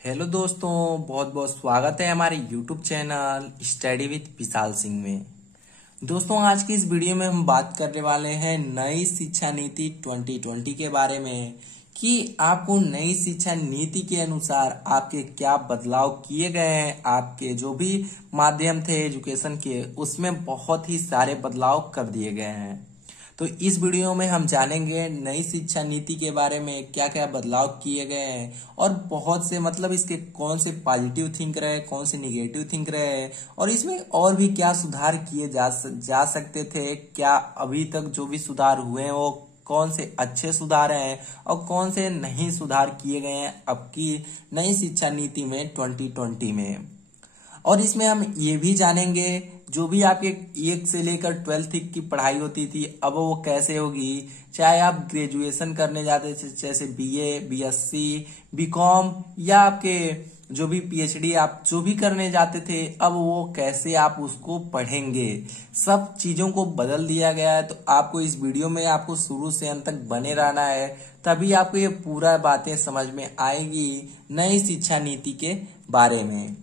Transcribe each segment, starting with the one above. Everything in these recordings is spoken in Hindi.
हेलो दोस्तों, बहुत बहुत स्वागत है हमारे YouTube channel study with Vishal Singh में। दोस्तों, आज की इस वीडियो में हम बात करने वाले हैं नई शिक्षा नीति 2020 के बारे में कि आपको नई शिक्षा नीति के अनुसार आपके क्या बदलाव किए गए हैं। आपके जो भी माध्यम थे एजुकेशन के, उसमें बहुत ही सारे बदलाव कर दिए गए हैं। तो इस वीडियो में हम जानेंगे नई शिक्षा नीति के बारे में क्या क्या बदलाव किए गए हैं और बहुत से इसके कौन से पॉजिटिव थिंक रहे, कौन से निगेटिव थिंक रहे और इसमें और भी क्या सुधार किए जा सकते थे। क्या अभी तक जो भी सुधार हुए हैं वो कौन से अच्छे सुधार हैं और कौन से नहीं सुधार किए गए हैं अब की नई शिक्षा नीति में 2020 में। और इसमें हम ये भी जानेंगे जो भी आपके 1 से लेकर 12th तक की पढ़ाई होती थी अब वो कैसे होगी। चाहे आप ग्रेजुएशन करने जाते थे, जैसे बीए, बीएससी, बीकॉम या आपके जो भी पीएचडी आप जो भी करने जाते थे, अब वो कैसे आप उसको पढ़ेंगे। सब चीजों को बदल दिया गया है। तो आपको इस वीडियो में आपको शुरू से अंत तक बने रहना है, तभी आपको ये पूरा बातें समझ में आएगी नई शिक्षा नीति के बारे में।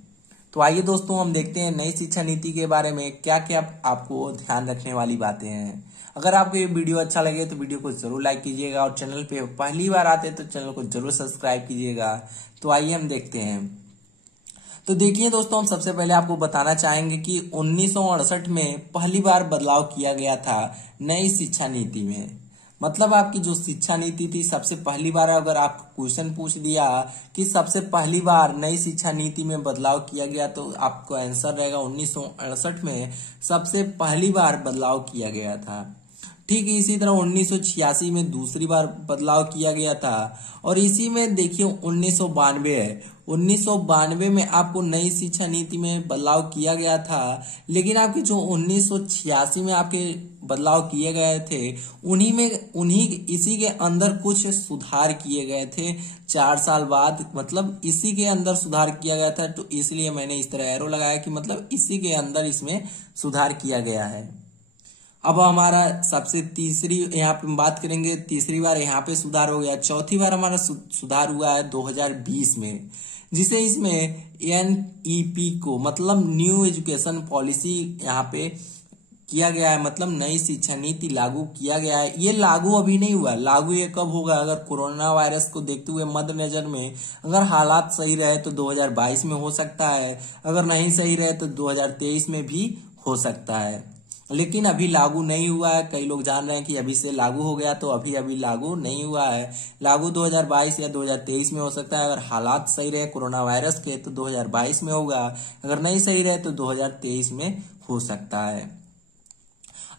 तो आइए दोस्तों, हम देखते हैं नई शिक्षा नीति के बारे में क्या क्या आपको ध्यान रखने वाली बातें हैं। अगर आपको ये वीडियो अच्छा लगे तो वीडियो को जरूर लाइक कीजिएगा और चैनल पे पहली बार आते हैं तो चैनल को जरूर सब्सक्राइब कीजिएगा। तो आइए हम देखते हैं। तो देखिए दोस्तों, हम सबसे पहले आपको बताना चाहेंगे कि 1968 में पहली बार बदलाव किया गया था नई शिक्षा नीति में। आपकी जो शिक्षा नीति थी, सबसे पहली बार अगर आप क्वेश्चन पूछ दिया कि सबसे पहली बार नई शिक्षा नीति में बदलाव किया गया, तो आपको आंसर रहेगा 1968 में सबसे पहली बार बदलाव किया गया था। ठीक इसी तरह 1986 में दूसरी बार बदलाव किया गया था और इसी में देखिए 1992 है। 1992 में आपको नई शिक्षा नीति में बदलाव किया गया था, लेकिन आपके जो 1986 में आपके बदलाव किए गए थे उन्हीं इसी के अंदर कुछ सुधार किए गए थे 4 साल बाद। इसी के अंदर सुधार किया गया था, तो इसलिए मैंने इस तरह एरो लगाया कि इसी के अंदर इसमें सुधार किया गया है। अब हमारा सबसे तीसरी यहाँ पे बात करेंगे, तीसरी बार यहाँ पे सुधार हो गया। चौथी बार हमारा सुधार हुआ है 2020 में, जिसे इसमें NEP को न्यू एजुकेशन पॉलिसी यहाँ पे किया गया है। नई शिक्षा नीति लागू किया गया है। ये लागू अभी नहीं हुआ, लागू ये कब होगा, अगर कोरोना वायरस को देखते हुए मद्देनजर में अगर हालात सही रहे तो 2022 में हो सकता है, अगर नहीं सही रहे तो 2023 में भी हो सकता है, लेकिन अभी लागू नहीं हुआ है। कई लोग जान रहे हैं कि अभी से लागू हो गया, तो अभी लागू नहीं हुआ है। लागू 2022 या 2023 में हो सकता है। अगर हालात सही रहे कोरोना वायरस के तो 2022 में होगा, अगर नहीं सही रहे तो 2023 में हो सकता है।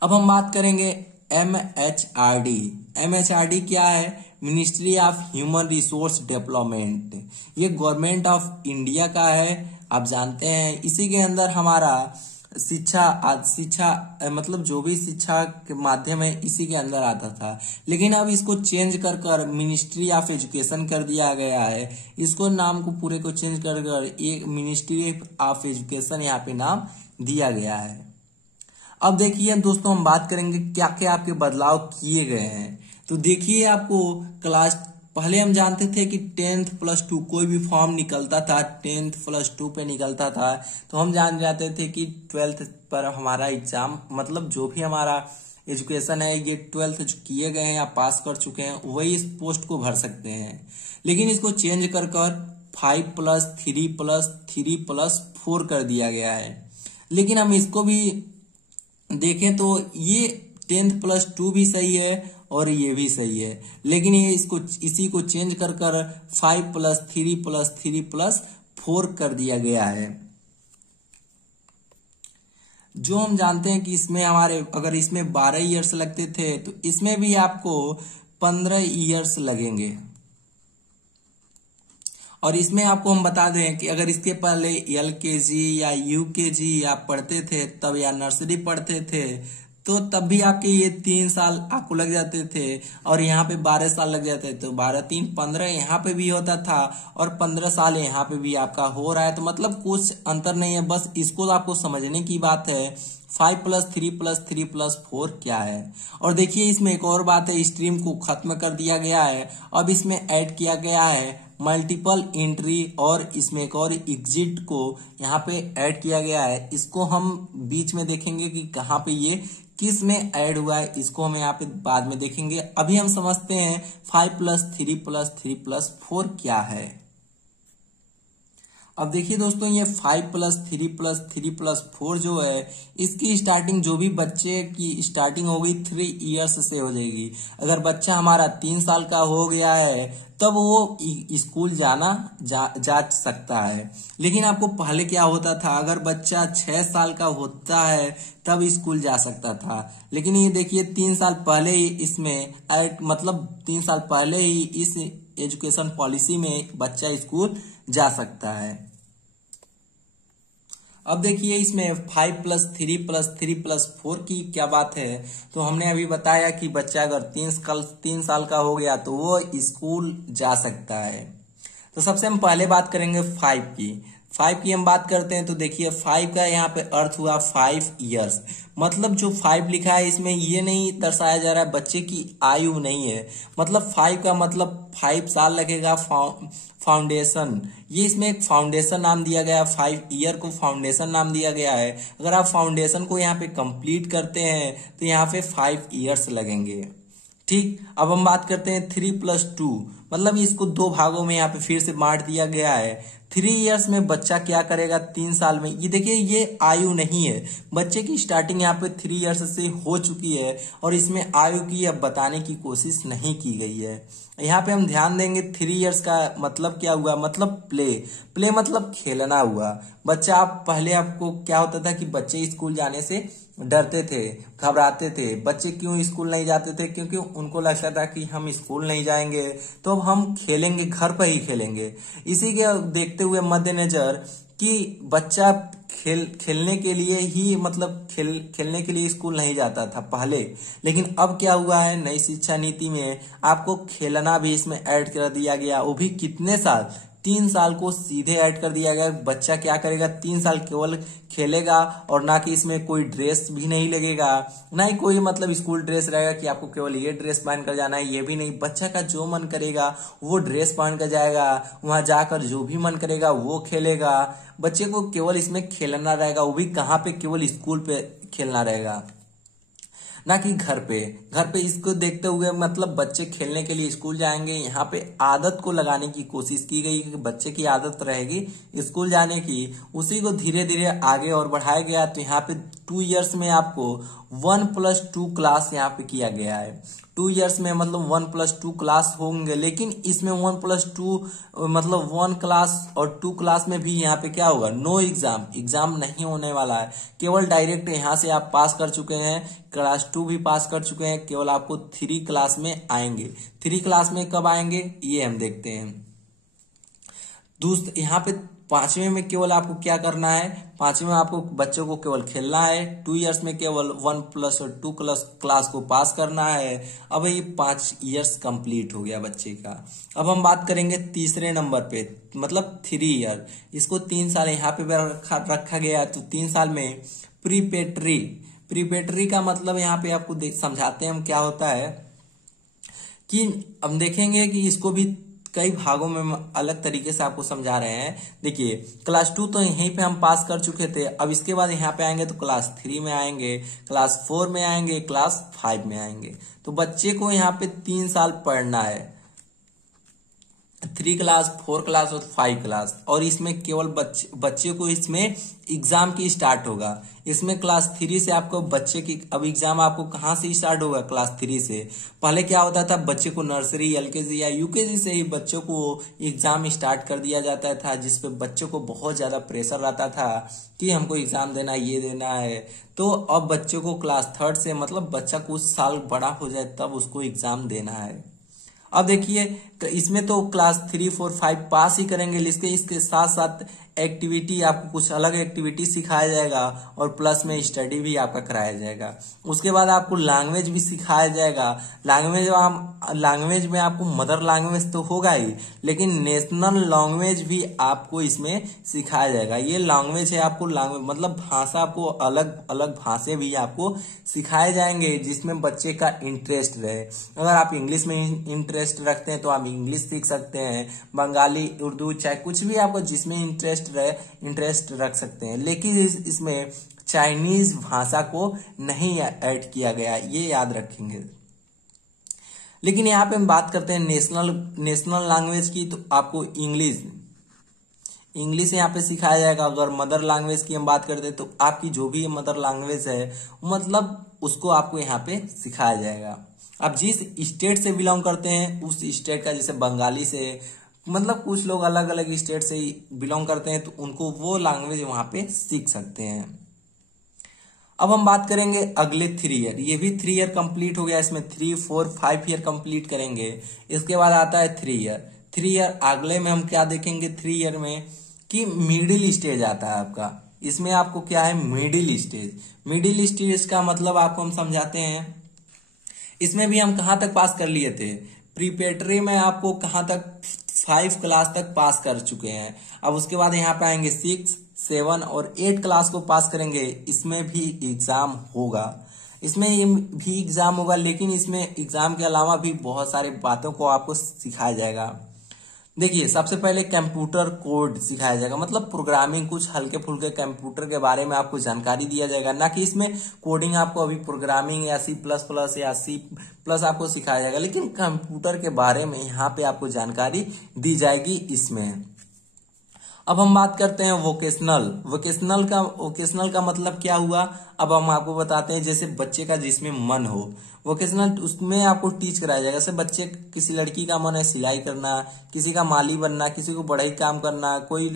अब हम बात करेंगे MHRD। MHRD क्या है? Ministry of human resource development. ये गवर्नमेंट ऑफ इंडिया का है, आप जानते हैं। इसी के अंदर हमारा शिक्षा जो भी शिक्षा के माध्यम है इसी के अंदर आता था, लेकिन अब इसको चेंज कर मिनिस्ट्री ऑफ एजुकेशन कर दिया गया है। इसको नाम को पूरे को चेंज कर एक मिनिस्ट्री ऑफ एजुकेशन यहाँ पे नाम दिया गया है। अब देखिए दोस्तों, हम बात करेंगे क्या क्या आपके बदलाव किए गए हैं। तो देखिए, आपको क्लास पहले हम जानते थे कि 10th + 2 कोई भी फॉर्म निकलता था 10th + 2 पे निकलता था, तो हम जान जाते थे कि 12th पर हमारा एग्जाम जो भी हमारा एजुकेशन है ये 12th जो किए गए हैं या पास कर चुके हैं वही इस पोस्ट को भर सकते हैं। लेकिन इसको चेंज कर 5+3+3+4 कर दिया गया है। लेकिन हम इसको भी देखें तो ये 10th + 2 भी सही है और ये भी सही है, लेकिन ये इसी को चेंज कर 5+3+3+4 कर दिया गया है। जो हम जानते हैं कि इसमें अगर इसमें 12 ईयर्स लगते थे तो इसमें भी आपको 15 ईयर्स लगेंगे। और इसमें आपको हम बता दें कि अगर इसके पहले LKG या UKG आप पढ़ते थे तब, या नर्सरी पढ़ते थे तो तब भी आपके ये 3 साल आपको लग जाते थे और यहाँ पे 12 साल लग जाते थे। तो 12 3 15 यहाँ पे भी होता था और 15 साल यहाँ पे भी आपका हो रहा है। तो कुछ अंतर नहीं है, बस इसको आपको समझने की बात है 5+3+3+4 क्या है। और देखिए इसमें एक और बात है, स्ट्रीम को खत्म कर दिया गया है, अब इसमें ऐड किया गया है मल्टीपल एंट्री और इसमें एक और एग्जिट को यहाँ पे ऐड किया गया है। इसको हम बीच में देखेंगे कि कहाँ पे ये किस में ऐड हुआ है, इसको हम यहाँ पे बाद में देखेंगे। अभी हम समझते हैं 5+3+3+4 क्या है। अब देखिए दोस्तों, ये 5+3+3+4 जो है, इसकी स्टार्टिंग जो भी बच्चे की स्टार्टिंग होगी 3 इयर्स से हो जाएगी। अगर बच्चा हमारा 3 साल का हो गया है तब वो स्कूल जा सकता है। लेकिन आपको पहले क्या होता था, अगर बच्चा 6 साल का होता है तब स्कूल जा सकता था। लेकिन ये देखिए 3 साल पहले ही इसमें मतलब 3 साल पहले ही इस एजुकेशन पॉलिसी में बच्चा स्कूल जा सकता है। अब देखिए इसमें 5+3+3+4 की क्या बात है। तो हमने अभी बताया कि बच्चा अगर 3 साल का हो गया तो वो स्कूल जा सकता है। तो सबसे हम पहले बात करेंगे 5 की। 5 की हम बात करते हैं तो देखिए 5 का यहाँ पे अर्थ हुआ 5 इयर्स। मतलब जो 5 लिखा है इसमें ये नहीं दर्शाया जा रहा है बच्चे की आयु नहीं है, मतलब 5 का मतलब 5 साल लगेगा। फाउंडेशन, ये इसमें एक फाउंडेशन नाम दिया गया, 5 ईयर को फाउंडेशन नाम दिया गया है। अगर आप फाउंडेशन को यहाँ पे कंप्लीट करते हैं तो यहाँ पे 5 इयर्स लगेंगे। ठीक, अब हम बात करते हैं 3+2, मतलब इसको 2 भागों में यहाँ पे फिर से बांट दिया गया है। 3 इयर्स में बच्चा क्या करेगा 3 साल में, ये देखिए ये आयु नहीं है, बच्चे की स्टार्टिंग यहाँ पे 3 इयर्स से हो चुकी है और इसमें आयु की अब बताने की कोशिश नहीं की गई है। यहाँ पे हम ध्यान देंगे 3 इयर्स का मतलब क्या हुआ, मतलब प्ले मतलब खेलना हुआ। बच्चा आप पहले आपको क्या होता था कि बच्चे स्कूल जाने से डरते थे, घबराते थे। बच्चे क्यों स्कूल नहीं जाते थे, क्योंकि उनको लगता था कि हम स्कूल नहीं जाएंगे तो अब हम खेलेंगे, घर पर ही खेलेंगे। इसी के देखते हुए मद्देनजर कि बच्चा खेलने के लिए ही मतलब खेलने के लिए स्कूल नहीं जाता था पहले। लेकिन अब क्या हुआ है, नई शिक्षा नीति में आपको खेलना भी इसमें ऐड कर दिया गया, वो भी कितने साल, 3 साल को सीधे ऐड कर दिया गया। बच्चा क्या करेगा 3 साल केवल खेलेगा और ना कि इसमें कोई ड्रेस भी नहीं लगेगा, ना ही कोई मतलब स्कूल ड्रेस रहेगा कि आपको केवल ये ड्रेस पहन कर जाना है, ये भी नहीं। बच्चा का जो मन करेगा वो ड्रेस पहन कर जाएगा, वहां जाकर जो भी मन करेगा वो खेलेगा। बच्चे को केवल इसमें खेलना रहेगा, वो भी कहाँ पे, केवल स्कूल पे खेलना रहेगा, ना कि घर पे। घर पे इसको देखते हुए मतलब बच्चे खेलने के लिए स्कूल जाएंगे। यहाँ पे आदत को लगाने की कोशिश की गई कि बच्चे की आदत रहेगी स्कूल जाने की, उसी को धीरे धीरे आगे और बढ़ाया गया। तो यहाँ पे 2 इयर्स में आपको 1+2 क्लास यहाँ पे किया गया है। 2 इयर्स में मतलब 1+2 क्लास होंगे, लेकिन इसमें 1+2 मतलब 1 क्लास और 2 क्लास में भी यहाँ पे क्या होगा, नो एग्जाम नहीं होने वाला है। केवल डायरेक्ट यहाँ से आप पास कर चुके हैं, क्लास 2 भी पास कर चुके हैं, केवल आपको 3 क्लास में आएंगे। 3 क्लास में कब आएंगे ये हम देखते हैं। दूसरे यहाँ पे 5वें में केवल आपको क्या करना है, 5वें में आपको बच्चों को केवल खेलना है। 2 इयर्स में केवल 1+2 क्लास को पास करना है। अब ये 5 इयर्स कंप्लीट हो गया बच्चे का। अब हम बात करेंगे तीसरे नंबर पे, मतलब 3 ईयर, इसको 3 साल यहाँ पे रखा गया। तो 3 साल में प्रीपेटरी का मतलब यहाँ पे आपको समझाते हैं हम क्या होता है कि हम देखेंगे कि इसको भी कई भागों में अलग तरीके से आपको समझा रहे हैं। देखिए क्लास 2 तो यहीं पे हम पास कर चुके थे, अब इसके बाद यहाँ पे आएंगे तो क्लास 3 में आएंगे, क्लास 4 में आएंगे, क्लास 5 में आएंगे। तो बच्चे को यहाँ पे 3 साल पढ़ना है, 3 क्लास, 4 क्लास और 5 क्लास। और इसमें केवल बच्चे को इसमें एग्जाम की स्टार्ट होगा। इसमें क्लास 3 से आपको बच्चे की अब एग्जाम आपको कहाँ से स्टार्ट होगा, क्लास 3 से। पहले क्या होता था, बच्चे को नर्सरी, एलकेजी या यूकेजी से ही बच्चों को एग्जाम स्टार्ट कर दिया जाता था, जिसपे बच्चों को बहुत ज्यादा प्रेशर रहता था कि हमको एग्जाम देना, ये देना है। तो अब बच्चों को क्लास 3 से मतलब बच्चा कुछ साल बड़ा हो जाए तब उसको एग्जाम देना है। अब देखिए तो इसमें तो क्लास 3, 4, 5 पास ही करेंगे, इसके साथ साथ एक्टिविटी, आपको कुछ अलग एक्टिविटी सिखाया जाएगा और प्लस में स्टडी भी आपका कराया जाएगा। उसके बाद आपको लैंग्वेज भी सिखाया जाएगा। लैंग्वेज में आपको मदर लैंग्वेज तो होगा ही, लेकिन नेशनल लैंग्वेज भी आपको इसमें सिखाया जाएगा। ये लैंग्वेज है, आपको लैंग्वेज मतलब भाषा, आपको अलग अलग भाषा भी आपको सिखाए जाएंगे जिसमें बच्चे का इंटरेस्ट रहे। अगर आप इंग्लिश में इंटरेस्ट रखते हैं तो आप इंग्लिश सीख सकते हैं, बंगाली, उर्दू, चाहे कुछ भी आपको जिसमें इंटरेस्ट रहे इंटरेस्ट रख सकते हैं। लेकिन इसमें चाइनीज भाषा को नहीं ऐड किया गया, ये याद रखेंगे। लेकिन यहाँ पे हम बात करते हैं नेशनल लैंग्वेज की, तो आपको इंग्लिश यहाँ पे सिखाया जाएगा। अगर मदर लैंग्वेज की हम बात करते हैं तो आपकी जो भी मदर लैंग्वेज है मतलब उसको आपको यहाँ पे सिखाया जाएगा। आप जिस स्टेट से बिलोंग करते हैं उस स्टेट का, जैसे बंगाली से, मतलब कुछ लोग अलग अलग स्टेट से बिलोंग करते हैं तो उनको वो लैंग्वेज वहां पे सीख सकते हैं। अब हम बात करेंगे अगले 3 ईयर। ये भी 3 ईयर कंप्लीट हो गया, इसमें 3, 4, 5 ईयर कंप्लीट करेंगे। इसके बाद आता है 3 ईयर। 3 ईयर अगले में हम क्या देखेंगे 3 ईयर में कि मिडिल स्टेज आता है आपका। इसमें आपको क्या है, मिडिल स्टेज। मिडिल स्टेज का मतलब आपको हम समझाते हैं। इसमें भी हम कहाँ तक पास कर लिए थे, प्रीपेटरी में आपको कहाँ तक 5 क्लास तक पास कर चुके हैं। अब उसके बाद यहाँ पे आएंगे 6, 7 और 8 क्लास को पास करेंगे। इसमें भी एग्जाम होगा, लेकिन इसमें एग्जाम के अलावा भी बहुत सारी बातों को आपको सिखाया जाएगा। देखिए, सबसे पहले कंप्यूटर कोड सिखाया जाएगा, मतलब प्रोग्रामिंग, कुछ हल्के फुल्के कंप्यूटर के बारे में आपको जानकारी दिया जाएगा। ना कि इसमें कोडिंग आपको अभी प्रोग्रामिंग या C++ या C+ आपको सिखाया जाएगा, लेकिन कंप्यूटर के बारे में यहाँ पे आपको जानकारी दी जाएगी इसमें। अब हम बात करते हैं वोकेशनल का मतलब क्या हुआ। अब हम आपको बताते हैं, जैसे बच्चे का जिसमें मन हो, वोकेशनल उसमें आपको टीच कराया जाएगा। जैसे बच्चे, किसी लड़की का मन है सिलाई करना, किसी का माली बनना, किसी को बढ़ई काम करना, कोई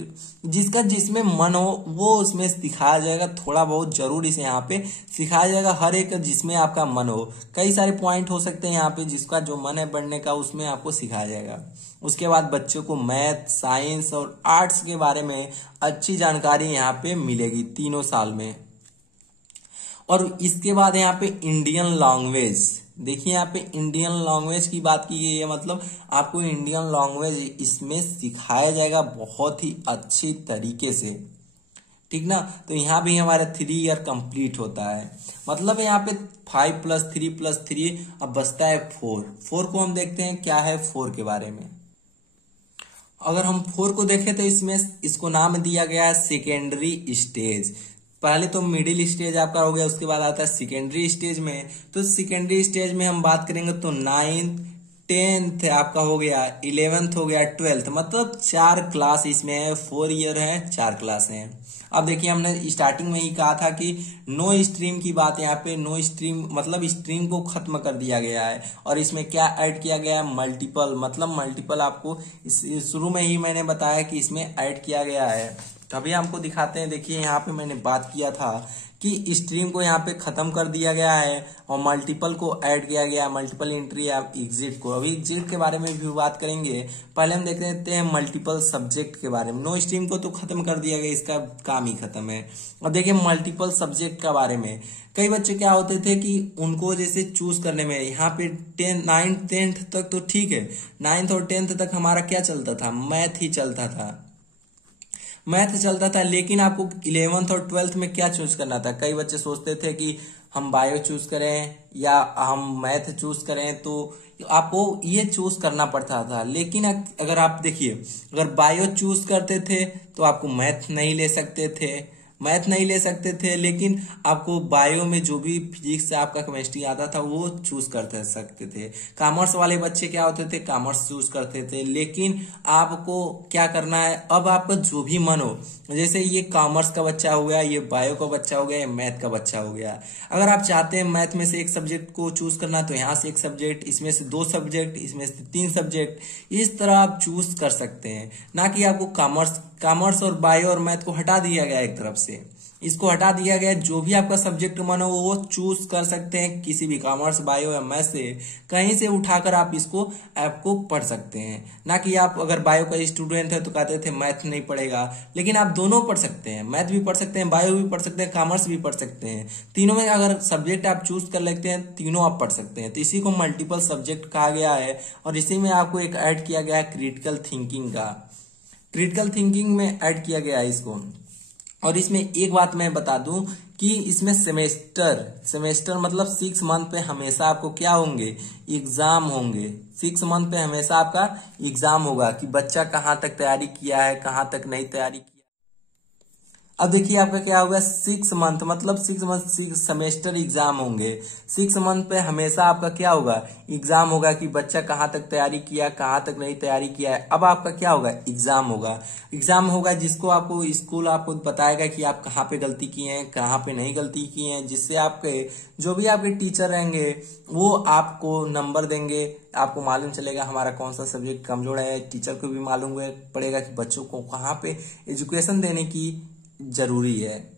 जिसका जिसमें मन हो वो उसमें सिखाया जाएगा। थोड़ा बहुत जरूर इसे यहाँ पे सिखाया जाएगा, हर एक जिसमें आपका मन हो। कई सारे पॉइंट हो सकते हैं यहाँ पे, जिसका जो मन है बढ़ने का उसमें आपको सिखाया जाएगा। उसके बाद बच्चों को मैथ, साइंस और आर्ट्स के बारे में अच्छी जानकारी यहाँ पे मिलेगी 3 साल में। और इसके बाद यहाँ पे इंडियन लैंग्वेज, देखिए यहाँ पे इंडियन लैंग्वेज की बात की गई है, मतलब आपको इंडियन लैंग्वेज इसमें सिखाया जाएगा बहुत ही अच्छी तरीके से, ठीक ना। तो यहाँ भी हमारा 3 ईयर कंप्लीट होता है, मतलब यहाँ पे 5 + 3 + 3 अब बचता है 4 को हम देखते हैं क्या है 4 के बारे में। अगर हम 4 को देखें तो इसमें इसको नाम दिया गया है सेकेंडरी स्टेज। पहले तो मिडिल स्टेज आपका हो गया, उसके बाद आता है सेकेंडरी स्टेज में। तो सेकेंडरी स्टेज में हम बात करेंगे तो 9th 10th आपका हो गया, 11th हो गया, 12th, मतलब 4 क्लास इसमें है। 4 ईयर है, 4 क्लास है। अब देखिए, हमने स्टार्टिंग में ही कहा था कि नो स्ट्रीम की बात, यहाँ पे नो स्ट्रीम मतलब स्ट्रीम को खत्म कर दिया गया है। और इसमें क्या ऐड किया गया है, मल्टीपल, मतलब मल्टीपल आपको शुरू में ही मैंने बताया कि इसमें ऐड किया गया है। तो अभी हमको दिखाते हैं। देखिए, यहाँ पे मैंने बात किया था कि स्ट्रीम को यहाँ पे खत्म कर दिया गया है और मल्टीपल को ऐड किया गया है, मल्टीपल एंट्री या एग्जिट को। अभी एग्जिट के बारे में भी बात करेंगे, पहले हम देख लेते हैं मल्टीपल सब्जेक्ट के बारे में। नो स्ट्रीम को तो खत्म कर दिया गया, इसका काम ही खत्म है। और देखिए मल्टीपल सब्जेक्ट के बारे में, कई बच्चे क्या होते थे कि उनको जैसे चूज करने में, यहाँ पे 9th 10th तक तो ठीक है, 9th और 10th तक हमारा क्या चलता था, मैथ ही चलता था, लेकिन आपको 11th और 12th में क्या चूज करना था। कई बच्चे सोचते थे कि हम बायो चूज करें या हम मैथ चूज करें, तो आपको ये चूज करना पड़ता था। लेकिन अगर आप देखिए, अगर बायो चूज करते थे तो आपको मैथ नहीं ले सकते थे, लेकिन आपको बायो में जो भी फिजिक्स से आपका केमिस्ट्री आता था वो चूज कर सकते थे। कॉमर्स वाले बच्चे क्या होते थे, कॉमर्स चूज करते थे। लेकिन आपको क्या करना है, अब आपका जो भी मन हो, जैसे ये कॉमर्स का बच्चा हो गया, ये बायो का बच्चा हो गया, ये मैथ का बच्चा हो गया। अगर आप चाहते हैं मैथ में से एक सब्जेक्ट को चूज करना, तो यहाँ से एक सब्जेक्ट, इसमें से 2 सब्जेक्ट, इसमें से 3 सब्जेक्ट, इस तरह आप चूज कर सकते हैं। ना कि आपको कॉमर्स और बायो और मैथ को हटा दिया गया एक तरफ से। इसको हटा दिया गया। जो भी आपका सब्जेक्ट मन हो वो चूज कर सकते हैं, किसी भी कॉमर्स, बायो या मैथ से कहीं से उठाकर आप इसको ऐप को पढ़ सकते हैं। ना कि आप अगर बायो का स्टूडेंट है तो कहते थे मैथ नहीं पढ़ेगा, लेकिन आप दोनों पढ़ सकते हैं, मैथ भी पढ़ सकते हैं, बायो भी पढ़ सकते हैं, कॉमर्स भी पढ़ सकते हैं। तीनों में अगर सब्जेक्ट आप चूज कर लेते हैं तीनों आप पढ़ सकते हैं। तो इसी को मल्टीपल सब्जेक्ट कहा गया है। और इसी में आपको एक ऐड किया गया है क्रिटिकल थिंकिंग का, क्रिटिकल थिंकिंग में ऐड किया गया है इसको। और इसमें एक बात मैं बता दूं कि इसमें सेमेस्टर मतलब 6 मंथ पे हमेशा आपको क्या होंगे, एग्जाम होंगे। 6 मंथ पे हमेशा आपका एग्जाम होगा कि बच्चा कहाँ तक तैयारी किया है, कहाँ तक नहीं तैयारी किया। अब देखिए आपका क्या होगा, 6 मंथ मतलब 6 मंथ 6 सेमेस्टर एग्जाम होंगे। 6 मंथ पे हमेशा आपका क्या होगा, एग्जाम होगा कि बच्चा कहाँ तक तैयारी किया, कहाँ तक नहीं तैयारी किया है। अब आपका क्या होगा, एग्जाम होगा जिसको आपको स्कूल आपको बताएगा कि आप कहाँ पे गलती किए हैं, कहाँ पे नहीं गलती किए हैं, जिससे आपके जो भी आपके टीचर रहेंगे वो आपको नंबर देंगे। आपको मालूम चलेगा हमारा कौन सा सब्जेक्ट कमजोर है। टीचर को भी मालूम पड़ेगा कि बच्चों को कहाँ पे एजुकेशन देने की जरूरी है।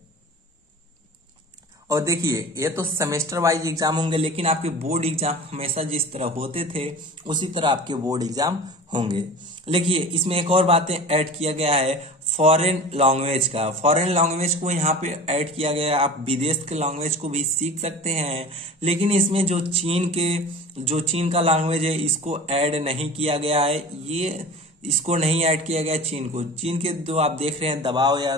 और देखिए ये तो सेमेस्टर वाइज एग्जाम होंगे, लेकिन आपके बोर्ड एग्जाम हमेशा जिस तरह होते थे उसी तरह आपके बोर्ड एग्जाम होंगे। देखिए इसमें एक और बातें ऐड किया गया है फॉरेन लैंग्वेज का। फॉरेन लैंग्वेज को यहाँ पे ऐड किया गया है। आप विदेश के लैंग्वेज को भी सीख सकते हैं, लेकिन इसमें जो चीन का लैंग्वेज है इसको ऐड नहीं किया गया है। इसको नहीं ऐड किया गया चीन को। चीन के जो आप देख रहे हैं दबाव या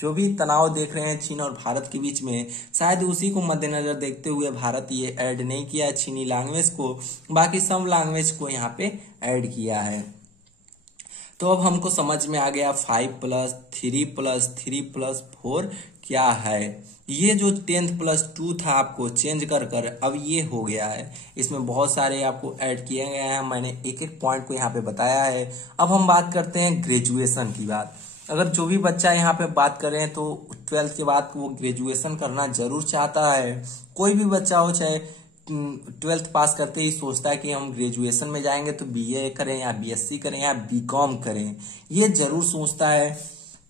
जो भी तनाव देख रहे हैं चीन और भारत के बीच में, शायद उसी को मद्देनजर देखते हुए भारत ये ऐड नहीं किया है चीनी लैंग्वेज को, बाकी सब लैंग्वेज को यहाँ पे ऐड किया है। तो अब हमको समझ में आ गया 5+3+3+4 क्या है। ये जो 10+2 था आपको चेंज कर अब ये हो गया है। इसमें बहुत सारे आपको ऐड किए गए हैं, मैंने एक एक पॉइंट को यहाँ पे बताया है। अब हम बात करते हैं ग्रेजुएशन की बात। अगर जो भी बच्चा यहाँ पे बात करें तो 12th के बाद वो ग्रेजुएशन करना जरूर चाहता है। कोई भी बच्चा हो, चाहे 12th पास करते ही सोचता है कि हम ग्रेजुएशन में जाएंगे तो बीए करें या बीएससी करें या बीकॉम करें, ये जरूर सोचता है।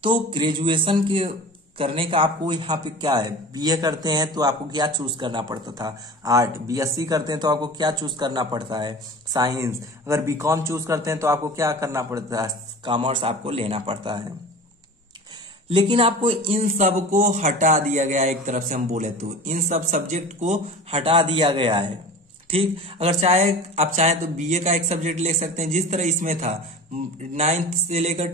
तो ग्रेजुएशन के करने का आपको यहाँ पे क्या है, बीए करते हैं तो आपको क्या चूज करना पड़ता था, आर्ट। बीएससी करते हैं तो आपको क्या चूज करना पड़ता है, साइंस। अगर बीकॉम चूज करते हैं तो आपको क्या करना पड़ता है, कॉमर्स आपको लेना पड़ता है। लेकिन आपको इन सब को हटा दिया गया है। एक तरफ से हम बोले तो इन सब सब्जेक्ट को हटा दिया गया है। ठीक, अगर आप चाहे तो बीए का एक सब्जेक्ट ले सकते हैं, जिस तरह इसमें था 9th से लेकर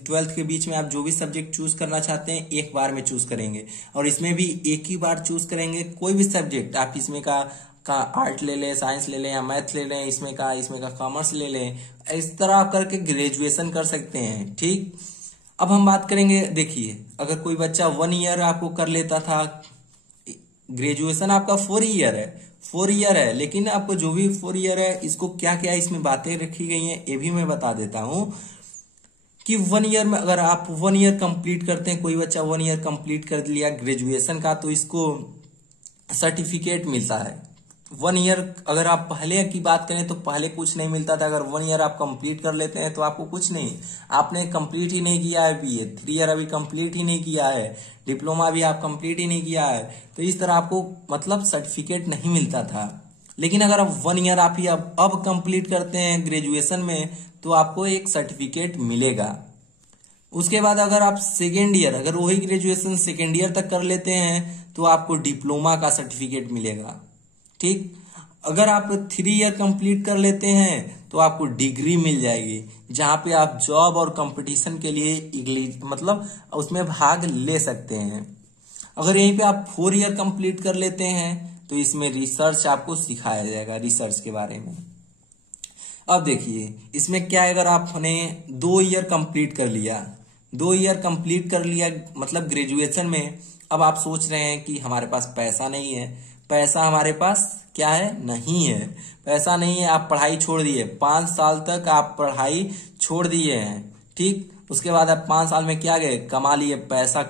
12th के बीच में आप जो भी सब्जेक्ट चूज करना चाहते हैं एक बार में चूज करेंगे, और इसमें भी एक ही बार चूज करेंगे। कोई भी सब्जेक्ट आप इसमें का आर्ट ले लें, साइंस ले लें या मैथ ले लें, इसमें का कॉमर्स ले लें, इस तरह आप करके ग्रेजुएशन कर सकते हैं। ठीक, अब हम बात करेंगे, देखिए अगर कोई बच्चा 1 ईयर आपको कर लेता था, ग्रेजुएशन आपका 4 ईयर है, लेकिन आपको जो भी 4 ईयर है इसको क्या क्या इसमें बातें रखी गई हैं ये भी मैं बता देता हूं कि 1 ईयर में अगर आप 1 ईयर कंप्लीट करते हैं, कोई बच्चा 1 ईयर कंप्लीट कर लिया ग्रेजुएशन का, तो इसको सर्टिफिकेट मिलता है। 1 ईयर अगर आप पहले की बात करें तो पहले कुछ नहीं मिलता था। अगर 1 ईयर आप कंप्लीट कर लेते हैं तो आपको कुछ नहीं, आपने कंप्लीट ही नहीं किया है बीए, 3 ईयर अभी कंप्लीट ही नहीं किया है, डिप्लोमा भी आप कंप्लीट ही नहीं किया है, तो इस तरह आपको मतलब सर्टिफिकेट नहीं मिलता था। लेकिन अगर आप 1 ईयर आप ही अब कंप्लीट करते हैं ग्रेजुएशन में तो आपको एक सर्टिफिकेट मिलेगा। उसके बाद अगर आप सेकेंड ईयर, अगर वही ग्रेजुएशन सेकेंड ईयर तक कर लेते हैं तो आपको डिप्लोमा का सर्टिफिकेट मिलेगा। ठीक, अगर आप 3 ईयर कंप्लीट कर लेते हैं तो आपको डिग्री मिल जाएगी, जहां पे आप जॉब और कंपटीशन के लिए मतलब उसमें भाग ले सकते हैं। अगर यहीं पे आप 4 ईयर कंप्लीट कर लेते हैं तो इसमें रिसर्च आपको सिखाया जाएगा, रिसर्च के बारे में। अब देखिए इसमें क्या है, अगर आपने 2 ईयर कंप्लीट कर लिया, 2 ईयर कंप्लीट कर लिया मतलब ग्रेजुएशन में, अब आप सोच रहे हैं कि हमारे पास पैसा नहीं है, पैसा हमारे पास क्या है, नहीं है, पैसा नहीं है, आप पढ़ाई छोड़ दिए, 5 साल तक आप पढ़ाई छोड़ दिए हैं। ठीक, उसके बाद आप 5 साल में क्या गए, कमा लिए, पैसा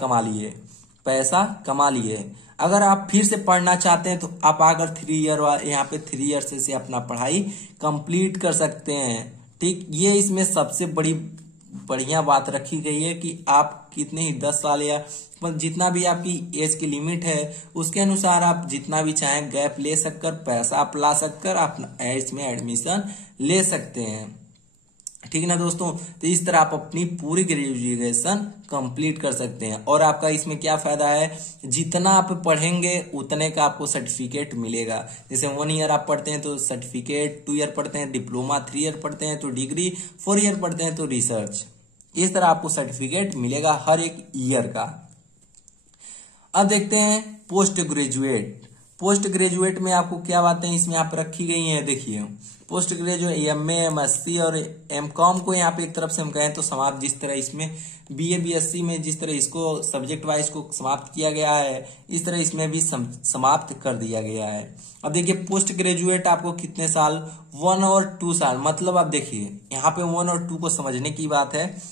कमा लिए। अगर आप फिर से पढ़ना चाहते हैं तो आप आकर 3 ईयर यहाँ पे 3 ईयर से अपना पढ़ाई कंप्लीट कर सकते हैं। ठीक, ये इसमें सबसे बड़ी बढ़िया बात रखी गई है कि आप कितने ही 10 साल या जितना भी आपकी एज की लिमिट है उसके अनुसार आप जितना भी चाहें गैप ले सककर पैसा आप ला सककर आप इसमें एडमिशन ले सकते हैं। ठीक ना दोस्तों, तो इस तरह आप अपनी पूरी ग्रेजुएशन कंप्लीट कर सकते हैं। और आपका इसमें क्या फायदा है, जितना आप पढ़ेंगे उतने का आपको सर्टिफिकेट मिलेगा। जैसे 1 ईयर आप पढ़ते हैं तो सर्टिफिकेट, 2 ईयर पढ़ते हैं डिप्लोमा, 3 ईयर पढ़ते हैं तो डिग्री, 4 ईयर पढ़ते हैं तो रिसर्च। इस तरह आपको सर्टिफिकेट मिलेगा हर एक ईयर का। अब देखते हैं पोस्ट ग्रेजुएट। पोस्ट ग्रेजुएट में आपको क्या बातें इसमें आप रखी गई हैं, देखिए पोस्ट ग्रेजुएट एमए, एमएससी और एमकॉम को यहाँ पे एक तरफ से हम कहें तो समाप्त, जिस तरह इसमें बीए बीएससी में जिस तरह इसको सब्जेक्ट वाइज को समाप्त किया गया है, इस तरह इसमें भी समाप्त कर दिया गया है। अब देखिए पोस्ट ग्रेजुएट आपको कितने साल, 1 और 2 साल, मतलब आप देखिए यहाँ पे 1 और 2 को समझने की बात है।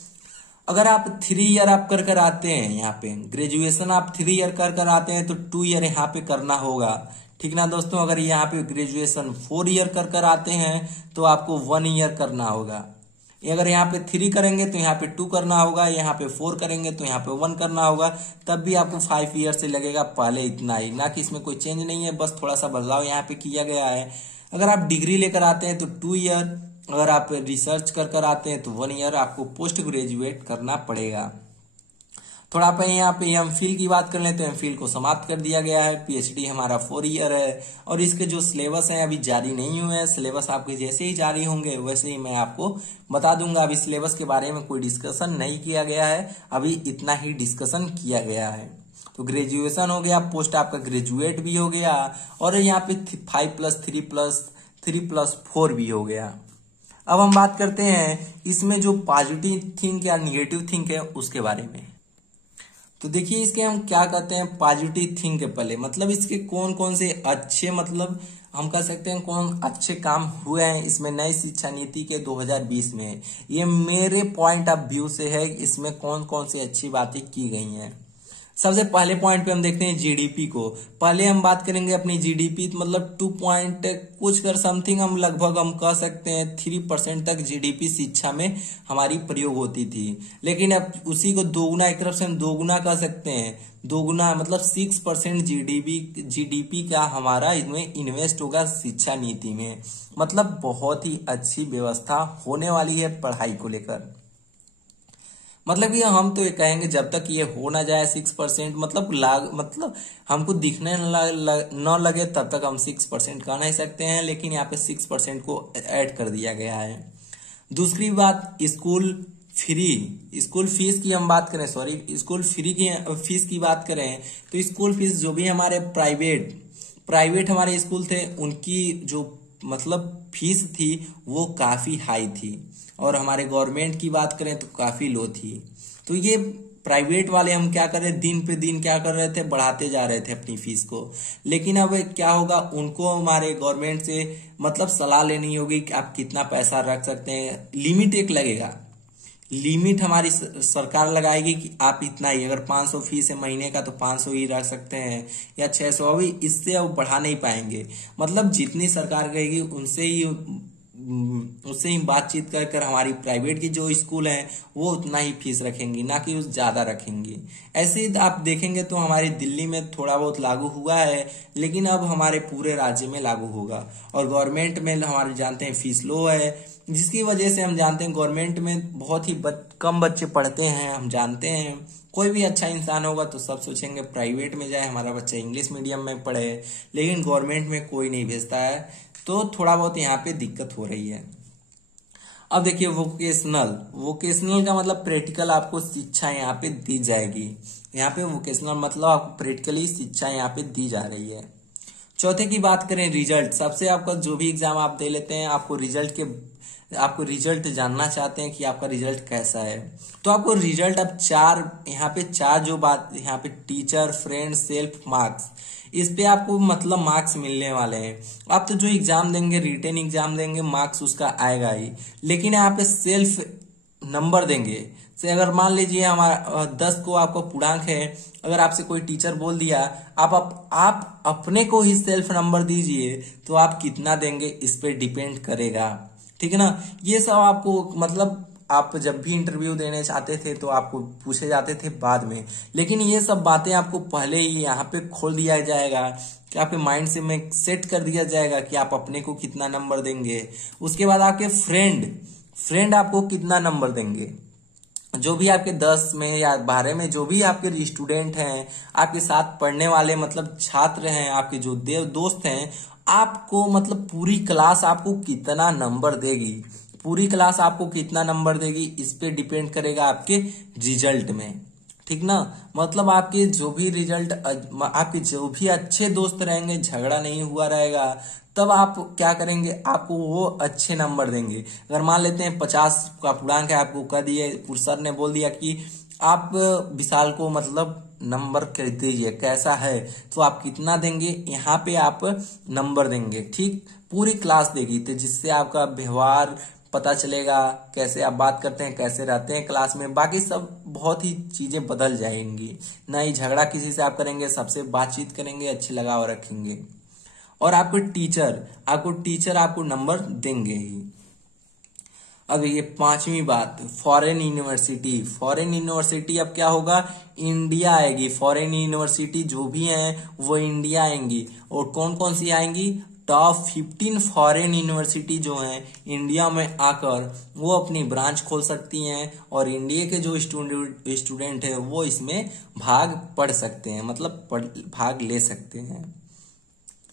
अगर आप 3 ईयर आप कर आते हैं, यहाँ पे ग्रेजुएशन आप 3 ईयर कर आते हैं तो 2 ईयर यहाँ पे करना होगा। ठीक ना दोस्तों, अगर यहाँ पे ग्रेजुएशन 4 ईयर कर आते हैं तो आपको 1 ईयर करना होगा। अगर यहाँ पे 3 करेंगे तो यहाँ पे 2 करना होगा, यहाँ पे 4 करेंगे तो यहाँ पे 1 करना होगा, तब भी आपको 5 ईयर से लगेगा। पहले इतना ही, ना कि इसमें कोई चेंज नहीं है, बस थोड़ा सा बदलाव यहाँ पे किया गया है। अगर आप डिग्री लेकर आते हैं तो 2 ईयर, अगर आप रिसर्च कर आते हैं तो 1 ईयर आपको पोस्ट ग्रेजुएट करना पड़ेगा। थोड़ा आप यहाँ पे एमफिल की बात कर लें तो एमफिल को समाप्त कर दिया गया है। पीएचडी हमारा 4 ईयर है और इसके जो सिलेबस है अभी जारी नहीं हुए हैं। सिलेबस आपके जैसे ही जारी होंगे वैसे ही मैं आपको बता दूंगा। अभी सिलेबस के बारे में कोई डिस्कशन नहीं किया गया है, अभी इतना ही डिस्कशन किया गया है। तो ग्रेजुएशन हो गया, पोस्ट आपका ग्रेजुएट भी हो गया और यहाँ पे 5+3+3+4 भी हो गया। अब हम बात करते हैं इसमें जो पॉजिटिव थिंक या निगेटिव थिंक है उसके बारे में। तो देखिए इसके हम क्या कहते हैं, पॉजिटिव थिंक के पहले मतलब इसके कौन कौन से अच्छे, मतलब हम कह सकते हैं कौन अच्छे काम हुए हैं इसमें नई शिक्षा नीति के 2020 में। ये मेरे पॉइंट ऑफ व्यू से है, इसमें कौन कौन सी अच्छी बातें की गई हैं। सबसे पहले पॉइंट पे हम देखते हैं जीडीपी को। पहले हम बात करेंगे अपनी जीडीपी, मतलब 2 पॉइंट कुछ कर समथिंग, हम लगभग हम कह सकते हैं 3% तक जीडीपी शिक्षा में हमारी प्रयोग होती थी। लेकिन अब उसी को दोगुना, एक तरफ से हम दोगुना कह सकते हैं, दोगुना मतलब 6% जीडीपी का हमारा इसमें इन्वेस्ट होगा शिक्षा नीति में। मतलब बहुत ही अच्छी व्यवस्था होने वाली है पढ़ाई को लेकर। मतलब ये हम तो ये कहेंगे जब तक ये हो ना जाए 6%, मतलब हमको दिखने न लगे तब तक हम 6% कह नहीं सकते हैं, लेकिन यहाँ पे 6% को ऐड कर दिया गया है। दूसरी बात, स्कूल फीस की हम बात करें, स्कूल फ्री की फीस की बात करें तो स्कूल फीस जो भी हमारे प्राइवेट हमारे स्कूल थे उनकी जो मतलब फीस थी वो काफी हाई थी, और हमारे गवर्नमेंट की बात करें तो काफी लो थी। तो ये प्राइवेट वाले हम क्या कर रहे, दिन पे दिन क्या कर रहे थे, बढ़ाते जा रहे थे अपनी फीस को। लेकिन अब क्या होगा, उनको हमारे गवर्नमेंट से मतलब सलाह लेनी होगी कि आप कितना पैसा रख सकते हैं। लिमिट एक लगेगा, लिमिट हमारी सरकार लगाएगी कि आप इतना ही, अगर 500 फीस है महीने का तो 500 ही रख सकते हैं या 600, अभी इससे अब बढ़ा नहीं पाएंगे। मतलब जितनी सरकार कहेगी उससे ही बातचीत कर हमारी प्राइवेट की जो स्कूल हैं वो उतना ही फीस रखेंगी, ना कि उस ज्यादा रखेंगी। ऐसे ही आप देखेंगे तो हमारी दिल्ली में थोड़ा बहुत लागू हुआ है, लेकिन अब हमारे पूरे राज्य में लागू होगा। और गवर्नमेंट में हमारे जानते हैं फीस लो है, जिसकी वजह से हम जानते हैं गवर्नमेंट में बहुत ही कम बच्चे पढ़ते हैं। हम जानते हैं कोई भी अच्छा इंसान होगा तो सब सोचेंगे प्राइवेट में जाए, हमारा बच्चा इंग्लिश मीडियम में पढ़े, लेकिन गवर्नमेंट में कोई नहीं भेजता है। तो थोड़ा बहुत यहाँ पे दिक्कत हो रही है। अब देखिए वोकेशनल का मतलब प्रैक्टिकल आपको शिक्षा यहाँ पे दी जाएगी। यहाँ पे वोकेशनल मतलब आपको प्रैक्टिकली शिक्षा यहाँ पे दी जा रही है। चौथे की बात करें रिजल्ट, सबसे आपका जो भी एग्जाम आप दे लेते हैं आपको रिजल्ट जानना चाहते हैं कि आपका रिजल्ट कैसा है, तो आपको रिजल्ट अब यहाँ पे चार जो बात, यहाँ पे टीचर, फ्रेंड, सेल्फ, मार्क्स, इस पे आपको मतलब मार्क्स मिलने वाले हैं। आप तो जो एग्जाम देंगे, रिटेन एग्जाम देंगे, मार्क्स उसका आएगा ही, लेकिन यहाँ पे सेल्फ नंबर देंगे। से अगर मान लीजिए हमारा 10 को आपको पूर्णांक है, अगर आपसे कोई टीचर बोल दिया आप अपने को ही सेल्फ नंबर दीजिए, तो आप कितना देंगे इस पे डिपेंड करेगा। ठीक है ना, ये सब आपको मतलब आप जब भी इंटरव्यू देने चाहते थे तो आपको पूछे जाते थे बाद में, लेकिन ये सब बातें आपको पहले ही यहाँ पे खोल दिया जाएगा कि आपके माइंड से में सेट कर दिया जाएगा कि आप अपने को कितना नंबर देंगे। उसके बाद आपके फ्रेंड आपको कितना नंबर देंगे, जो भी आपके 10 में या 12 में जो भी आपके स्टूडेंट हैं, आपके साथ पढ़ने वाले मतलब छात्र हैं, आपके जो दोस्त हैं, आपको मतलब पूरी क्लास आपको कितना नंबर देगी, पूरी क्लास आपको कितना नंबर देगी, इस पे डिपेंड करेगा आपके रिजल्ट में। ठीक ना, मतलब आपके जो भी रिजल्ट, आपके जो भी अच्छे दोस्त रहेंगे, झगड़ा नहीं हुआ रहेगा, तब आप क्या करेंगे, आपको वो अच्छे नंबर देंगे। अगर मान लेते हैं 50 का पूर्णांक है, आपको कह दिए, सर ने बोल दिया कि आप विशाल को मतलब नंबर कर दीजिए कैसा है, तो आप कितना देंगे, यहाँ पे आप नंबर देंगे। ठीक, पूरी क्लास देगी, तो जिससे आपका व्यवहार पता चलेगा, कैसे आप बात करते हैं, कैसे रहते हैं क्लास में, बाकी सब बहुत ही चीजें बदल जाएंगी। ना ही झगड़ा किसी से आप करेंगे, सबसे बातचीत करेंगे, अच्छे लगाव रखेंगे। और आपको टीचर आपको नंबर देंगे ही। अब ये 5वीं बात, फॉरेन यूनिवर्सिटी अब क्या होगा, इंडिया आएगी। फॉरेन यूनिवर्सिटी जो भी हैं वो इंडिया आएंगी। और कौन कौन सी आएंगी, टॉप 15 फॉरेन यूनिवर्सिटी जो हैं इंडिया में आकर वो अपनी ब्रांच खोल सकती हैं, और इंडिया के जो स्टूडेंट है वो इसमें भाग पढ़ सकते हैं, मतलब भाग ले सकते हैं।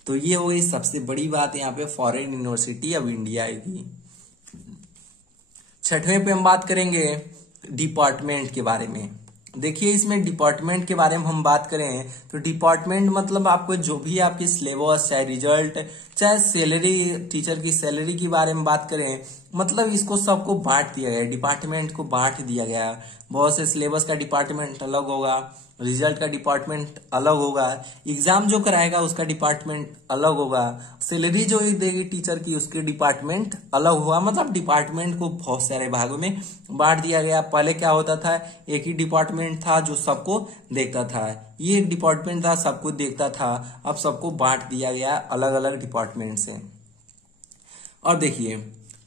तो ये हो गई सबसे बड़ी बात, यहाँ पे फॉरेन यूनिवर्सिटी अब इंडिया आएगी। 6वें पे हम बात करेंगे डिपार्टमेंट के बारे में। देखिए, इसमें डिपार्टमेंट के बारे में हम बात करें तो डिपार्टमेंट मतलब आपको जो भी आपकी सिलेबस, चाहे रिजल्ट, चाहे सैलरी, टीचर की सैलरी के बारे में बात करें, मतलब इसको सबको बांट दिया गया, डिपार्टमेंट को बांट दिया गया। बहुत से सिलेबस का डिपार्टमेंट अलग होगा, रिजल्ट का डिपार्टमेंट अलग होगा, एग्जाम जो कराएगा उसका डिपार्टमेंट अलग होगा, सैलरी जो देगी टीचर की उसके डिपार्टमेंट अलग होगा। मतलब डिपार्टमेंट को बहुत सारे भागों में बांट दिया गया। पहले क्या होता था, एक ही डिपार्टमेंट था जो सबको देखता था, ये एक डिपार्टमेंट था सबको देखता था, अब सबको बांट दिया गया अलग अलग डिपार्टमेंट से। और देखिए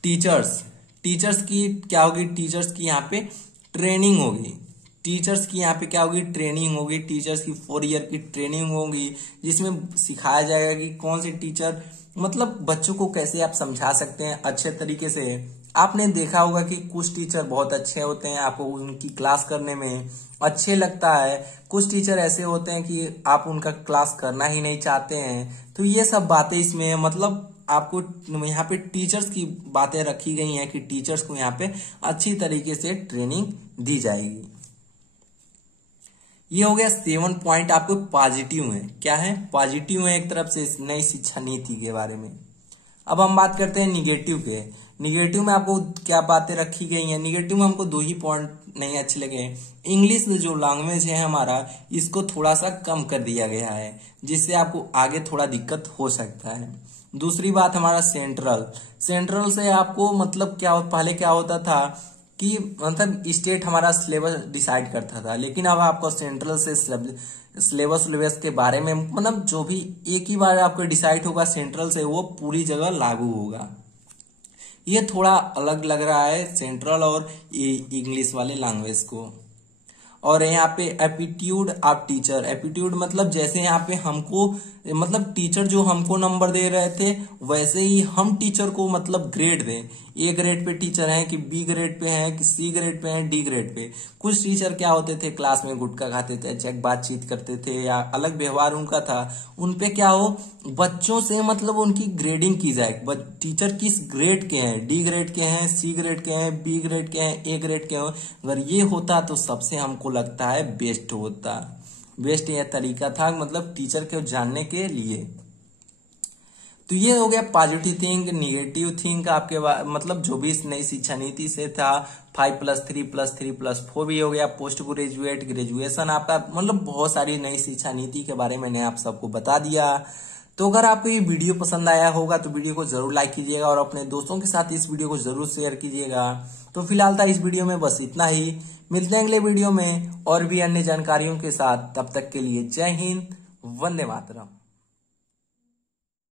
टीचर्स की क्या होगी, टीचर्स की यहाँ पे ट्रेनिंग होगी। टीचर्स की यहाँ पे क्या होगी, ट्रेनिंग होगी। टीचर्स की 4 ईयर की ट्रेनिंग होगी, जिसमें सिखाया जाएगा कि कौन से टीचर मतलब बच्चों को कैसे आप समझा सकते हैं अच्छे तरीके से। आपने देखा होगा कि कुछ टीचर बहुत अच्छे होते हैं, आपको उनकी क्लास करने में अच्छे लगता है, कुछ टीचर ऐसे होते हैं कि आप उनका क्लास करना ही नहीं चाहते हैं। तो ये सब बातें इसमें मतलब आपको यहाँ पे टीचर्स की बातें रखी गई हैं कि टीचर्स को यहाँ पे अच्छी तरीके से ट्रेनिंग दी जाएगी। ये हो गया 7 पॉइंट आपको पॉजिटिव है। क्या है, पॉजिटिव है एक तरफ से नई शिक्षा नीति के बारे में। अब हम बात करते हैं निगेटिव के। निगेटिव में आपको क्या बातें रखी गई हैं, निगेटिव में हमको 2 ही पॉइंट नहीं अच्छे लगे। इंग्लिश जो लैंग्वेज है हमारा, इसको थोड़ा सा कम कर दिया गया है, जिससे आपको आगे थोड़ा दिक्कत हो सकता है। दूसरी बात हमारा सेंट्रल से आपको मतलब क्या पहले क्या होता था कि मतलब स्टेट हमारा सिलेबस डिसाइड करता था, लेकिन अब आपको सेंट्रल से सिलेबस के बारे में मतलब जो भी एक ही बार आपको डिसाइड होगा सेंट्रल से, वो पूरी जगह लागू होगा। ये थोड़ा अलग लग रहा है सेंट्रल और इंग्लिश वाले लैंग्वेज को। और यहाँ पे एप्टीट्यूड ऑफ टीचर, एप्टीट्यूड मतलब जैसे यहाँ पे हमको मतलब टीचर जो हमको नंबर दे रहे थे वैसे ही हम टीचर को मतलब ग्रेड दें। ए ग्रेड पे टीचर हैं कि बी ग्रेड पे हैं कि सी ग्रेड पे हैं, डी ग्रेड पे। कुछ टीचर क्या होते थे, क्लास में गुटखा खाते थे, चेक बातचीत करते थे या अलग व्यवहार उनका था, उनपे क्या हो बच्चों से मतलब उनकी ग्रेडिंग की जाए। टीचर किस ग्रेड के हैं, डी ग्रेड के हैं, सी ग्रेड के हैं, बी ग्रेड के हैं, ए ग्रेड के हैं। अगर ये होता तो सबसे हमको लगता है बेस्ट यह तरीका था मतलब टीचर को जानने के लिए। तो ये हो गया पॉजिटिव थिंक। निगेटिव थिंक आपके मतलब जो भी नई शिक्षा नीति से था 5+3+3+4 भी हो गया। पोस्ट ग्रेजुएशन आपका मतलब बहुत सारी नई शिक्षा नीति के बारे में मैंने आप सबको बता दिया। तो अगर आपको ये वीडियो पसंद आया होगा तो वीडियो को जरूर लाइक कीजिएगा और अपने दोस्तों के साथ इस वीडियो को जरूर शेयर कीजिएगा। तो फिलहाल था इस वीडियो में बस इतना ही। मिलते हैं अगले वीडियो में और भी अन्य जानकारियों के साथ। तब तक के लिए जय हिंद, वंदे मातरम।